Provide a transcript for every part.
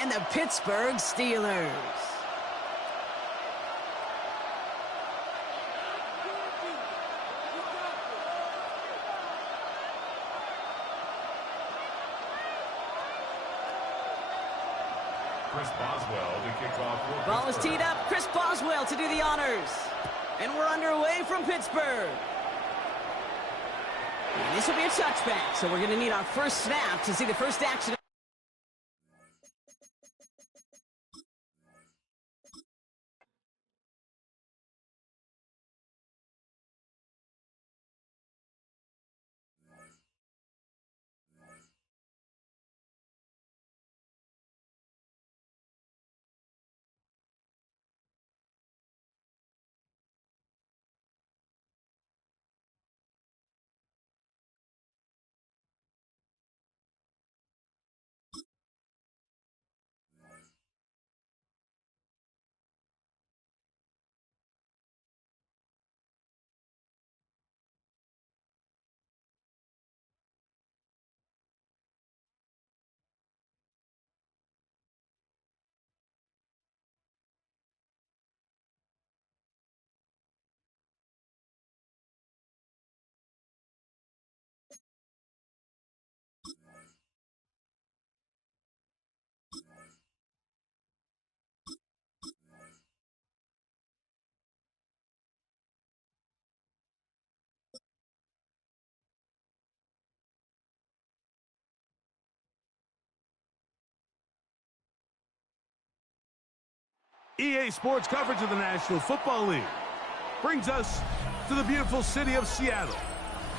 and the Pittsburgh Steelers. Chris Boswell to kick off. Ball is teed up. Chris Boswell to do the honors. And we're underway from Pittsburgh. And this will be a touchback, so we're going to need our first snap to see the first action. EA Sports coverage of the National Football League brings us to the beautiful city of Seattle.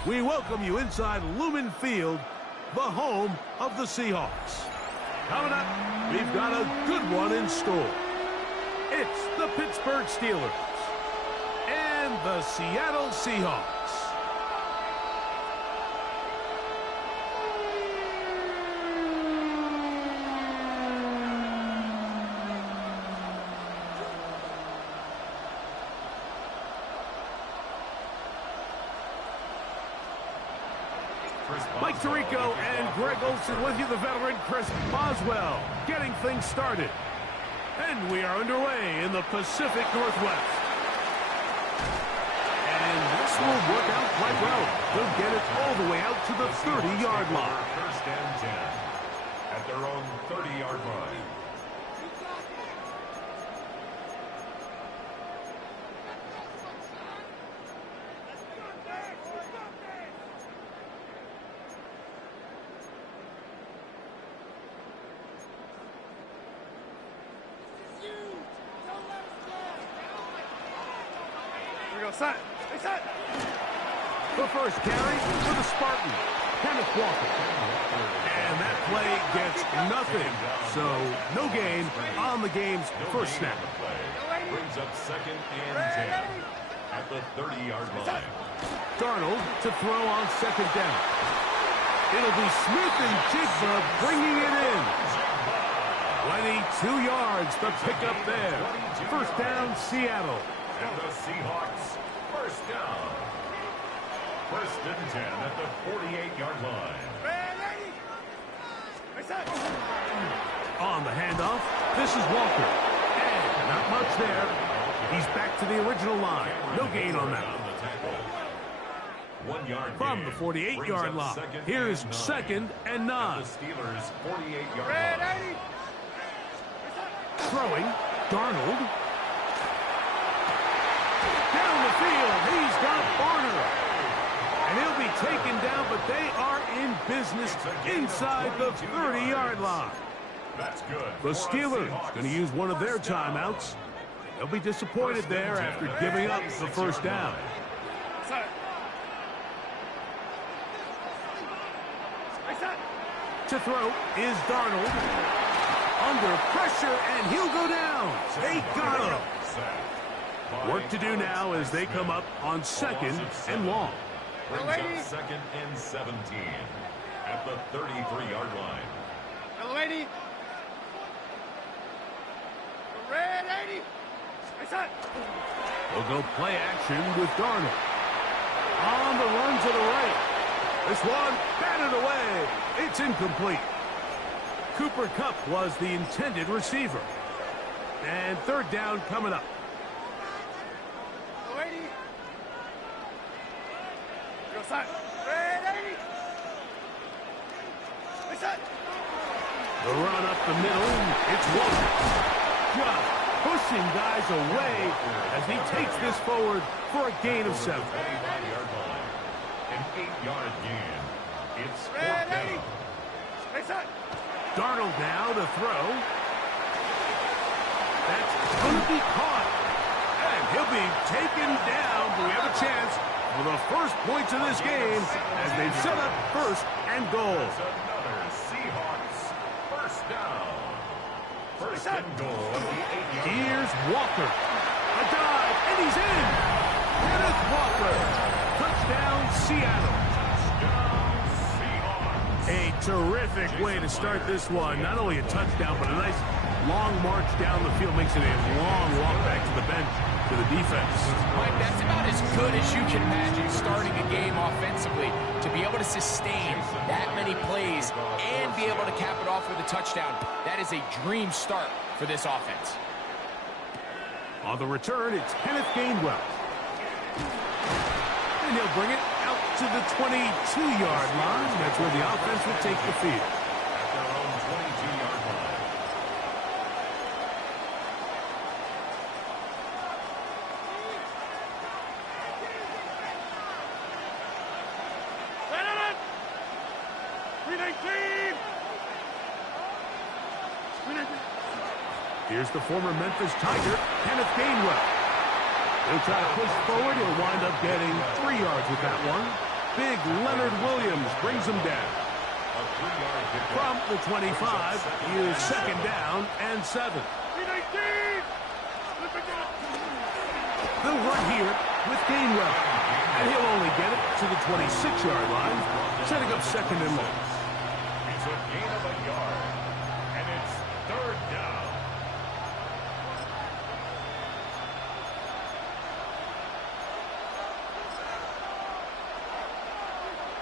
We welcome you inside Lumen Field, the home of the Seahawks. Coming up, we've got a good one in store. It's the Pittsburgh Steelers and the Seattle Seahawks. Mike Tirico and Greg Olsen with you, the veteran Chris Boswell, getting things started. And we are underway in the Pacific Northwest. And this will work out quite well. They'll get it all the way out to the 30-yard line. First and 10 at their own 30-yard line. Set. The first carry for the Spartan, Kenneth Walker. And that play gets nothing. So no gain on the game's first snap. Brings up second and 10 at the 30-yard line. Darnold to throw on second down. It'll be Smith and Jigba bringing it in. 22 yards to pick up there. First down, Seattle. And the Seahawks, first down. First and 10 at the 48-yard line. On the handoff, this is Walker. And not much there. He's back to the original line. No gain on that. 1 yard from the 48-yard line. Here's second and 9. The Steelers' 48-yard line. Throwing, Darnold. Down the field, he's got Barner. And he'll be taken down, but they are in business inside the 30-yard line. That's good. The Steelers going to use one of their timeouts. They'll be disappointed there after giving up the first down. To throw is Darnold. Under pressure, and he'll go down. They got him. Work to do now as they come up on second and long. Brings up second and 17 at the 33-yard line. The lady. The red 80. We'll go play action with Darnold. On the run to the right. This one batted away. It's incomplete. Cooper Kupp was the intended receiver. And third down coming up. Lady. Go side. Red 80. Reset. The run up the middle. It's Walker. Just pushing guys away as he takes this forward for a gain of 7. An 8-yard gain. It's Red 80. 4th down. Reset. Darnold now to throw. That's going to be caught. And he'll be taken down. But we have a chance for the first points of this game as they've set up 1st and goal. Another Seahawks first down. 1st and goal at the 8-yard line. Here's Walker. A dive, and he's in. Kenneth Walker. Touchdown, Seattle. A terrific way to start this one. Not only a touchdown, but a nice long march down the field. Makes it a long walk back to the bench for the defense. Mike, that's about as good as you can imagine starting a game offensively. To be able to sustain that many plays and be able to cap it off with a touchdown, that is a dream start for this offense. On the return, it's Kenneth Gainwell. And he'll bring it out to the 22-yard line. That's where the offense will take the field. At their own 22-yard line. Red 319. 319. Here's the former Memphis Tiger, Kenneth Gainwell. He'll try to push forward. He'll wind up getting 3 yards with that one. Big Leonard Williams brings him down. From the 25, here's 2nd down and 7. 319. They'll run here with Gainwell. And he'll only get it to the 26-yard line, setting up 2nd and long. It's a gain of a yard. And it's 3rd down.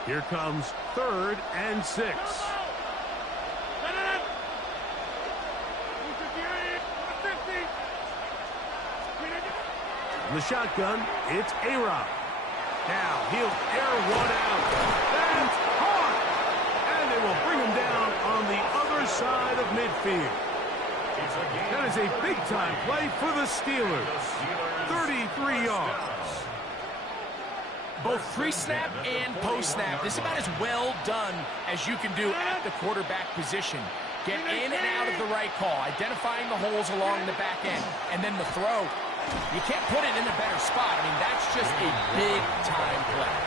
Here comes 3rd and 6. In the shotgun, it's A-Rob. Now he'll air one out. That's hard. And they will bring him down on the other side of midfield. That is a big-time play for the Steelers. 33 yards. Both pre-snap and post-snap, this is about as well done as you can do at the quarterback position. Get in and out of the right call, identifying the holes along the back end, and then the throw. You can't put it in a better spot. I mean, that's just a big-time play.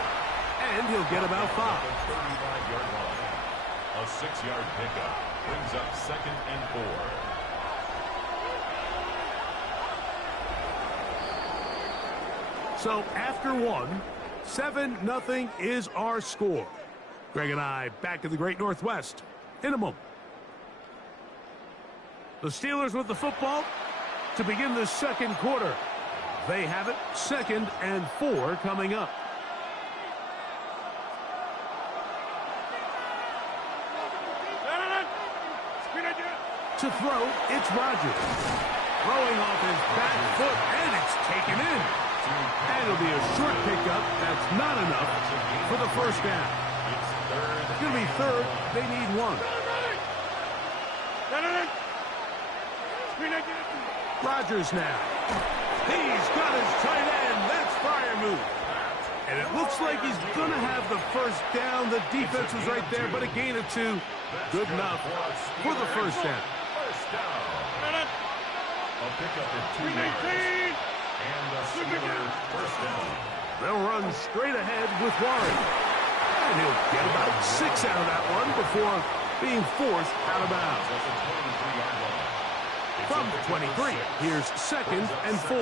And he'll get about 5. 35-yard line. A 6-yard pickup brings up 2nd and 4. So after 1, 7-0 is our score. Greg and I back in the Great Northwest in a moment. The Steelers with the football to begin the 2nd quarter. They have it, 2nd and 4 coming up. To throw, it's Rodgers. Throwing off his back foot, and it's taken in. And it'll be a short pickup. That's not enough for the 1st down. It's going to be 3rd. They need 1. Rodgers now. He's got his tight end. That's fire move. And it looks like he's going to have the 1st down. The defense was right there, but a gain of 2. Good enough for the 1st down. A pickup at 2 yards. And the Steelers 1st down. They'll run straight ahead with Warren. And he'll get about 6 out of that one before being forced out of bounds. From the 23, here's 2nd and 4.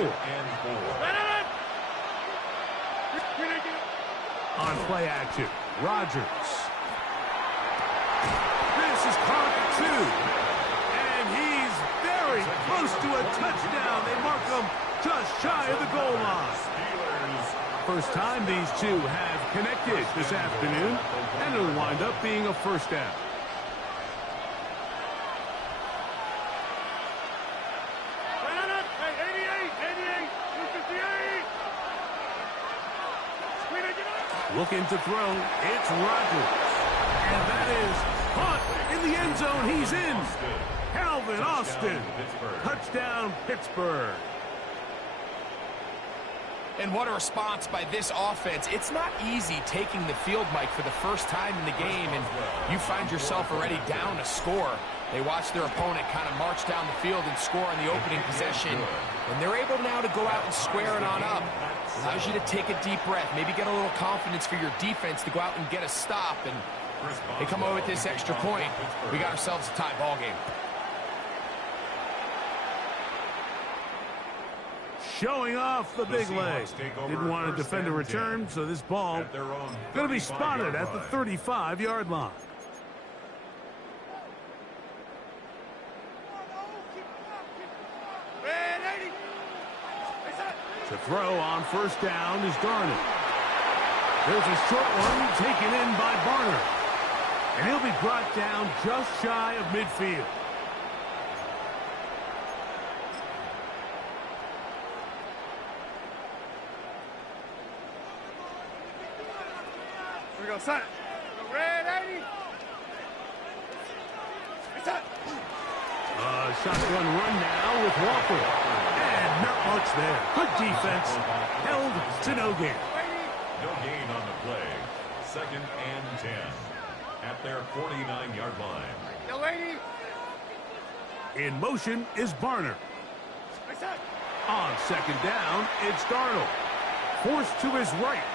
On play action, Rodgers. This is caught at 2. And he's very close to a touchdown. They mark him just shy of the goal line. First time these two have connected this afternoon, and it'll wind up being a 1st down. Looking to throw. It's Rodgers. And that is caught in the end zone. He's in. Calvin Austin. Touchdown, Pittsburgh. And what a response by this offense. It's not easy taking the field, Mike, for the first time in the game, and you find yourself already down a score. They watch their opponent kind of march down the field and score on the opening possession, and they're able now to go out and square it on up. Allows you to take a deep breath, maybe get a little confidence for your defense to go out and get a stop, and they come away with this extra point. We got ourselves a tie ball game. Showing off the big leg. Didn't want to defend a return, so this ball going to be spotted at the 35-yard line. To throw on first down is Darnold. There's a short one taken in by Barner. And he'll be brought down just shy of midfield. Here we go, son. Red 80. Shotgun run now with Walker. And not much there. Good defense. Held to no gain. No gain on the play. 2nd and 10 at their 49-yard line. Yo, 80. In motion is Barner. On 2nd down, it's Darnold. Forced to his right.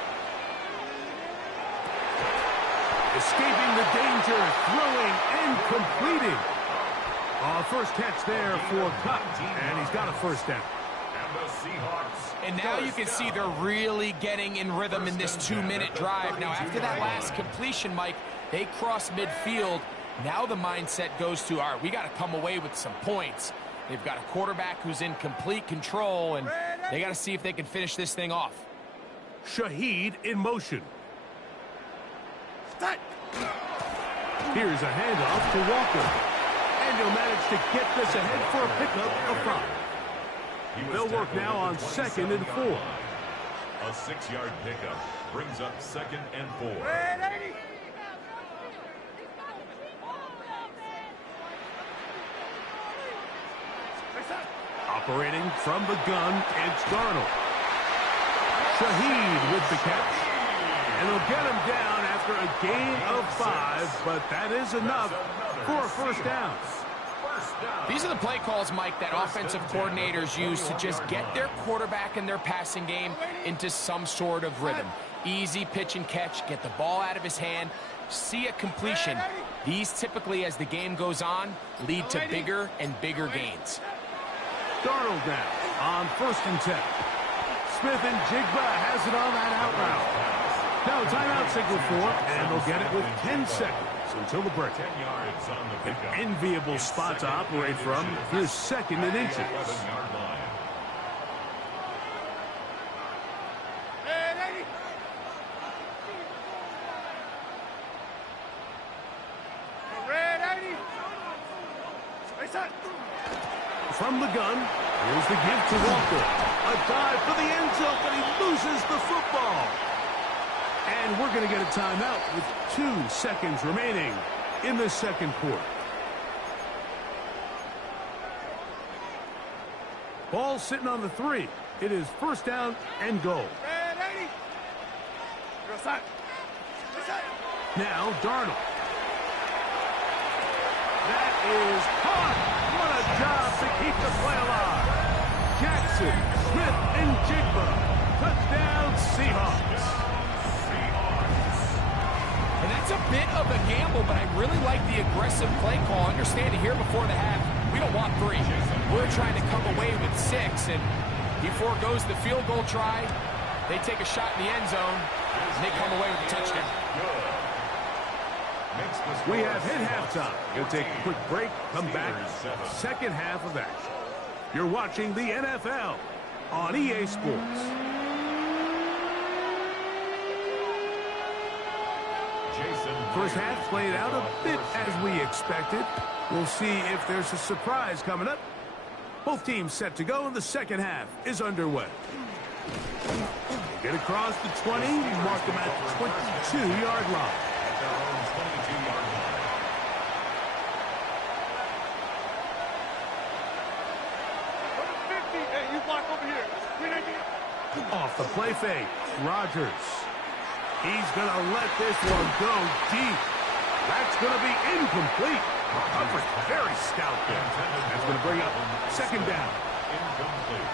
Escaping the danger, throwing and completing. First catch there for Cup, and he's got a first down. And the Seahawks. And now you can see they're really getting in rhythm in this 2-minute drive. Now, after that last completion, Mike, they cross midfield. Now the mindset goes to, all right, we got to come away with some points. They've got a quarterback who's in complete control, and they got to see if they can finish this thing off. Shaheed in motion. Here's a handoff to Walker. And he'll manage to get this ahead for a pickup of 5. They'll work now on 2nd and 4. A 6-yard pickup brings up 2nd and 4. Operating from the gun, it's Darnold. Shaheed with the catch. And he'll get him down after a gain of 5, but that is enough for a first down. These are the play calls, Mike, that offensive coordinators use to just get their quarterback and their passing game into some sort of rhythm. Easy pitch and catch, get the ball out of his hand, see a completion. These typically, as the game goes on, lead to bigger and bigger gains. Darnold now on 1st and 10. Smith and Jigba has it on that out route. Now timeout signal for, and they'll get it with 10 seconds until the break. 10 yards on the An pickup. enviable spot to operate from. Here's 2nd and inches. 11-yard line. Red 80. From the gun, here's the give to Walker. A dive for the end zone, but he loses the football. And we're going to get a timeout with 2 seconds remaining in the 2nd quarter. Ball sitting on the 3. It is first down and goal. Red 80. Go, son. Now Darnold. That is caught. What a job to keep the play alive. Jackson, Smith, and Jigba. Touchdown, Seahawks. And that's a bit of a gamble, but I really like the aggressive play call. Understanding here before the half, we don't want 3. We're trying to come away with 6, and he foregoes the field goal try. They take a shot in the end zone, and they come away with a touchdown. We have hit halftime. We'll take a quick break, come back, 2nd half of action. You're watching the NFL on EA Sports. First half played out a bit as we expected. We'll see if there's a surprise coming up. Both teams set to go, and the 2nd half is underway. Get across the 20, mark them at the 22-yard line. At their own 22-yard line. Number 50. Hey, you block over here. Screen idea. Off the play fake, Rodgers. He's going to let this one go deep. That's going to be incomplete. Coverage very stout there. That's going to bring up second down. Incomplete.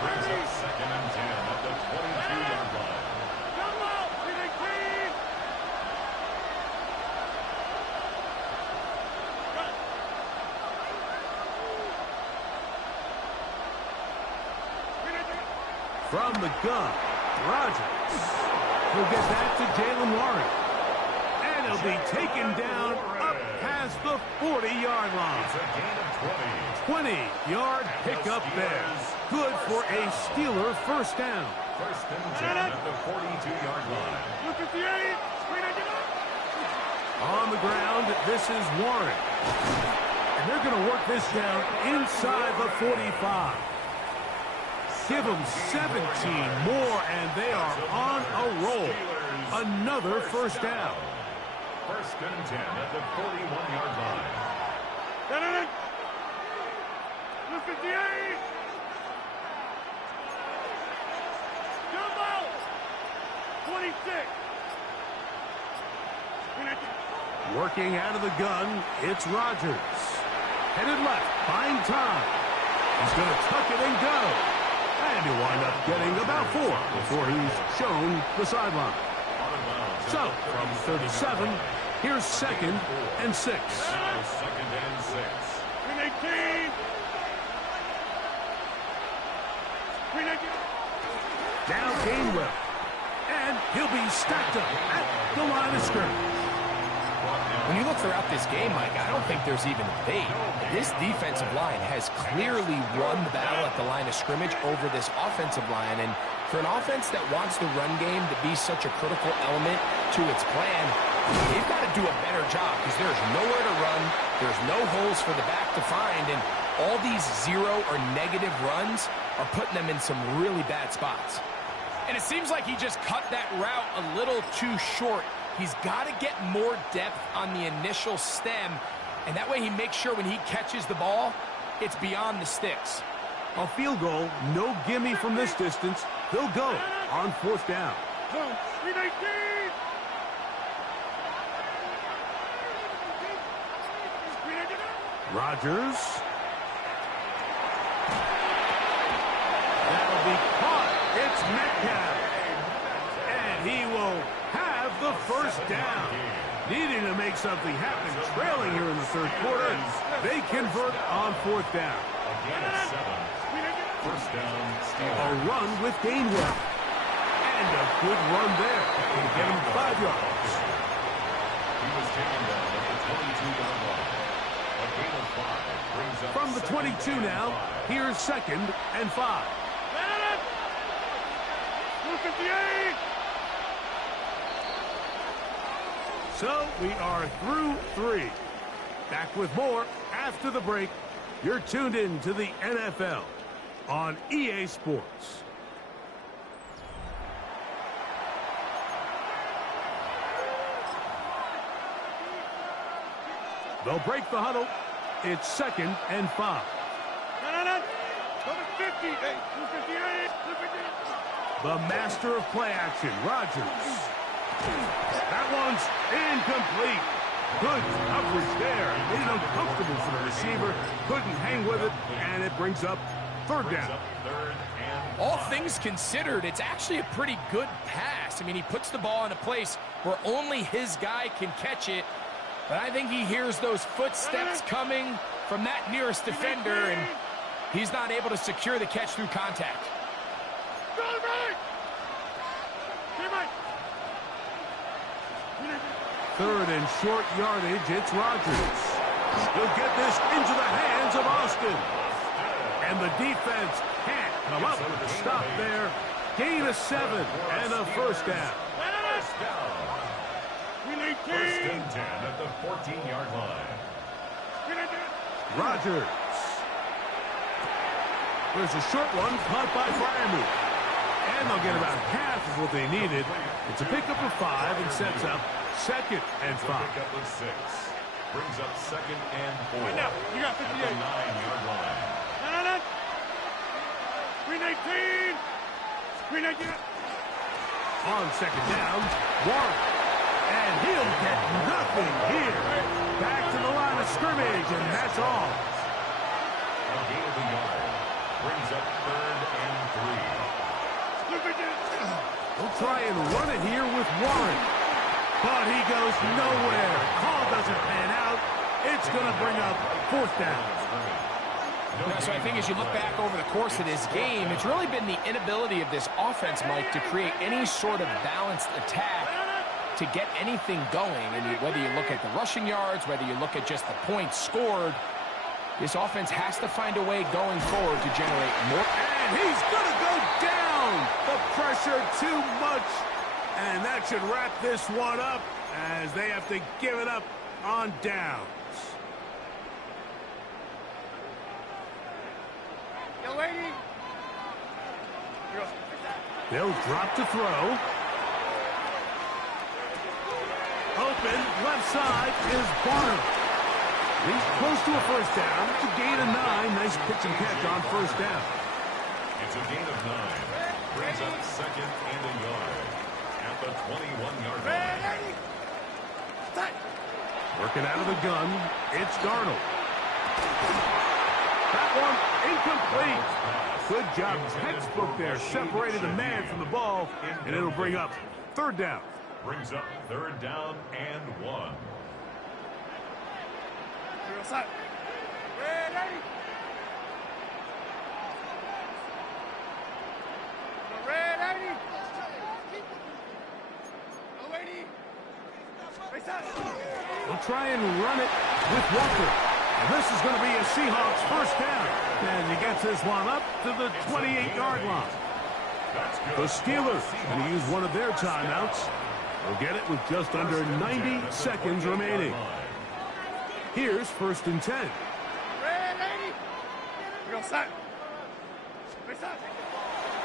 Brings up 2nd and 10 at the 22-yard line. Come out. Screen idea. From the gun, Rodgers. He'll get that to Jalen Warren. And he'll be taken down up past the 40-yard line. It's a gain of 20. 20-yard pickup there. Good for a Steeler first down. 1st and 10 at the 42-yard line. Look at the 8. Screen idea. On the ground, this is Warren. And they're going to work this down inside the 45. Give them 17 more, and they are on a roll. Another first down. 1st and 10 at the 41-yard line. Look at the 8. Come out. 26. Screen idea. Working out of the gun, it's Rodgers. Headed left, buying time. He's going to tuck it and go. And he'll wind up getting about 4 before he's shown the sideline. So, from 37, here's 2nd and 6. Now 2nd and 6. Screen 18. Screen idea. Down Gainwell. And he'll be stacked up at the line of scrimmage. When you look throughout this game, Mike, I don't think there's even a debate. This defensive line has clearly won the battle at the line of scrimmage over this offensive line. And for an offense that wants the run game to be such a critical element to its plan, they've got to do a better job because there's nowhere to run. There's no holes for the back to find. And all these 0 or negative runs are putting them in some really bad spots. And it seems like he just cut that route a little too short. He's got to get more depth on the initial stem, and that way he makes sure when he catches the ball, it's beyond the sticks. A field goal, no gimme from this distance. They'll go on 4th down. Screen 18. Screen idea. Rodgers. That'll be caught. It's Metcalf. And he will have the first down. Needing to make something happen, trailing here in the 3rd quarter. They convert on 4th down. A gain of 7. 1st down, Steelers. A run with Gainwell. And a good run there. Going to get him 5 yards. He was taken down at the 22-yard line. A gain of 5 brings up From the 22 now, here's 2nd and 5. Look at the 8. So we are through 3. Back with more after the break. You're tuned in to the NFL on EA Sports. They'll break the huddle. It's 2nd and 5. Number 50. Hey, look at the 8. Look at the 8. The master of play action, Rodgers. That one's incomplete. Good coverage there. Made it uncomfortable for the receiver. Couldn't hang with it, and it brings up 3rd down. All things considered, it's actually a pretty good pass. I mean, he puts the ball in a place where only his guy can catch it. But I think he hears those footsteps coming from that nearest defender, and he's not able to secure the catch through contact. Third and short yardage, it's Rodgers. He'll get this into the hands of Austin. And the defense can't come up with a stop there. Gain of 7 and a first down. First and 10 at the 14-yard line. Rodgers. There's a short one caught by Fryermuth. And they'll get about half of what they needed. It's a pickup of 5 and sets up 2nd and 5. Pickup of 6. Brings up 2nd and 4. Right now, you got 58. At the 9-yard line. No. Screen 18. Screen 18. On 2nd down, Warren. And he'll get nothing here. Back to the line of scrimmage, and that's all. A gain of a yard. Brings up 3rd and 3. They'll try and run it here with Warren. But he goes nowhere. Call doesn't pan out. It's going to bring up 4th down. So I think as you look back over the course of this game, it's really been the inability of this offense, Mike, to create any sort of balanced attack to get anything going. And whether you look at the rushing yards, whether you look at just the points scored, this offense has to find a way going forward to generate more. And he's going to go down. The pressure too much. And that should wrap this one up as they have to give it up on downs. They'll drop to throw. Open, left side is Barnum. He's close to a 1st down. It's a gain of 9. Nice pitch and catch on 1st down. It's a gain of 9. Brings up 2nd and a yard. At the 21-yard line. Working out of the gun, it's Darnold. That one incomplete. Good job, textbook there. Separated the man from the ball, and it'll bring up 3rd down. Brings up 3rd down and 1. We'll try and run it with Walker. And this is going to be a Seahawks 1st down. And he gets this one up to the 28-yard line. The Steelers going to use one of their timeouts. They'll get it with just under 90 seconds remaining. Here's 1st and 10.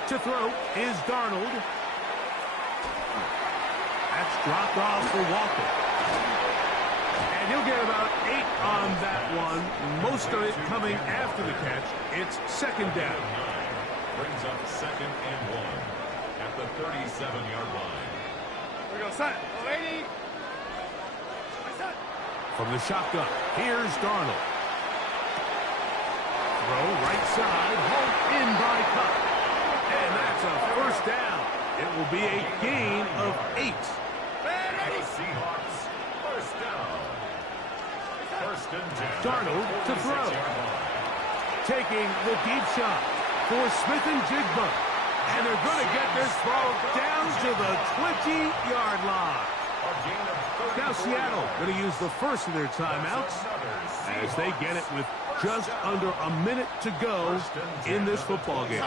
To throw is Darnold. That's dropped off for Walker. And he'll get about 8 on that one. Most of it coming after the catch. It's 2nd down. Brings up 2nd and 1 at the 37-yard line. From the shotgun, here's Darnold. Throw right side, hauled in by Cup. And that's a 1st down. It will be a gain of 8. The Seahawks, 1st down. 1st and 10. Darnold to throw. Taking the deep shot for Smith and Jigba. And they're going to get this ball down to the 20-yard line. Now Seattle going to use the first of their timeouts as they get it with just under a minute to go in this football game.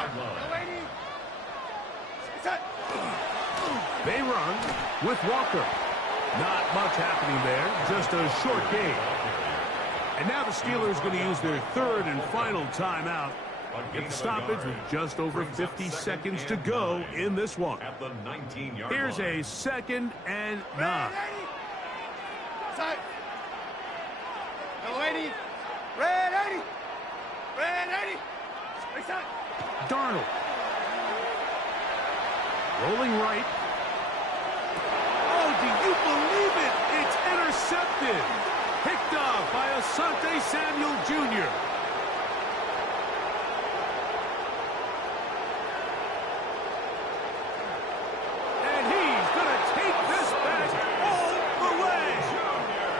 They run with Walker. Not much happening there, just a short game. And now the Steelers going to use their 3rd and final timeout. Get the stoppage with just over 50 seconds to go in this one. Here's a 2nd and 9. Darnold. Rolling right. Oh, do you believe it? It's intercepted. Picked off by Asante Samuel Jr. And he's going to take this back all the way.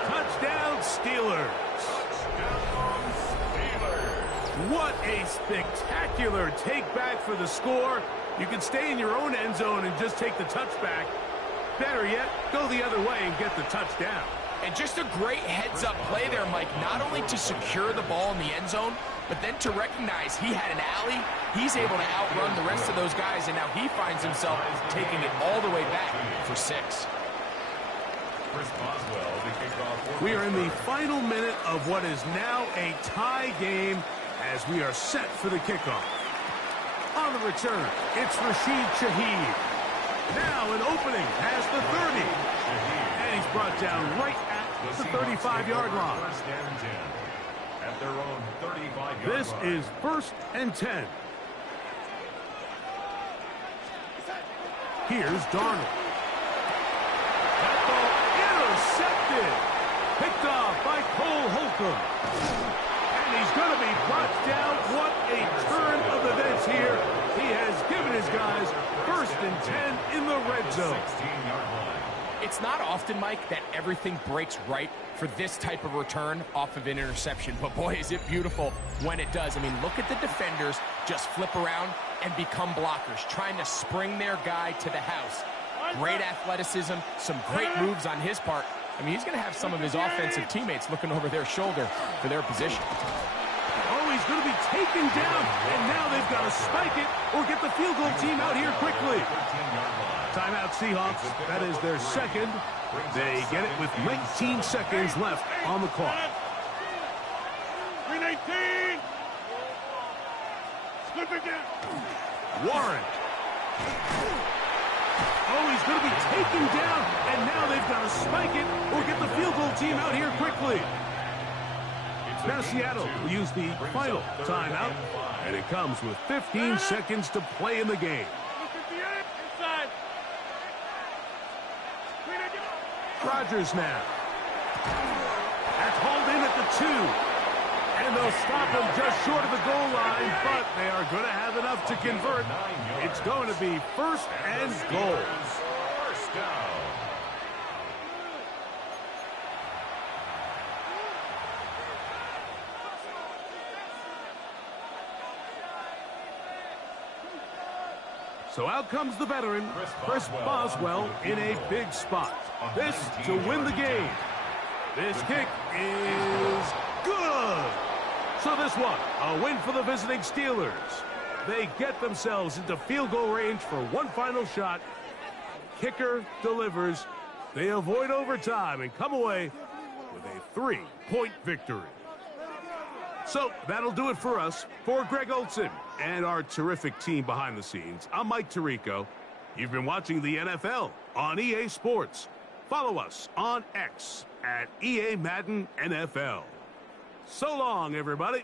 Touchdown, Steelers. What a spectacular take back for the score. You can stay in your own end zone and just take the touchback. Better yet, go the other way and get the touchdown. And just a great heads-up play there, Mike, not only to secure the ball in the end zone, but then to recognize he had an alley. He's able to outrun the rest of those guys, and now he finds himself taking it all the way back for 6. We are in the final minute of what is now a tie game as we are set for the kickoff. On the return, it's Rashid Shaheed. Now an opening has the 30. And he's brought down right at the 35-yard line. First and 10 at their own 35-yard line. This is 1st and 10. Here's Darnold. That ball intercepted. Picked off by Cole Holcomb. And he's going to be brought down. What a turn of events here. He has given his guys 1st and 10 in the red zone. 16-yard line. It's not often, Mike, that everything breaks right for this type of return off of an interception. But, boy, is it beautiful when it does. I mean, look at the defenders just flip around and become blockers, trying to spring their guy to the house. Great athleticism, some great moves on his part. I mean, he's going to have some of his offensive teammates looking over their shoulder for their position. Oh, he's going to be taken down, and now they've got to spike it or get the field goal team out here quickly. Timeout Seahawks. That is their second. They get it with 19 seconds left on the clock. 319. Slip again. Warren. Oh, he's going to be taken down, and now they've got to spike it or get the field goal team out here quickly. Now Seattle will use the final timeout, and it comes with 15 seconds to play in the game. Inside. Rodgers now. That's hauled in at the 2. And they'll stop him just short of the goal line, but they are going to have enough to convert. It's going to be 1st and goal. First down. So out comes the veteran, Chris Boswell, in a big spot. This to win the game. This kick is good. So this one, a win for the visiting Steelers. They get themselves into field goal range for one final shot. Kicker delivers. They avoid overtime and come away with a 3-point victory. So that'll do it for us. For Greg Olson and our terrific team behind the scenes, I'm Mike Tirico. You've been watching the NFL on EA Sports. Follow us on X at EA Madden NFL. So long, everybody.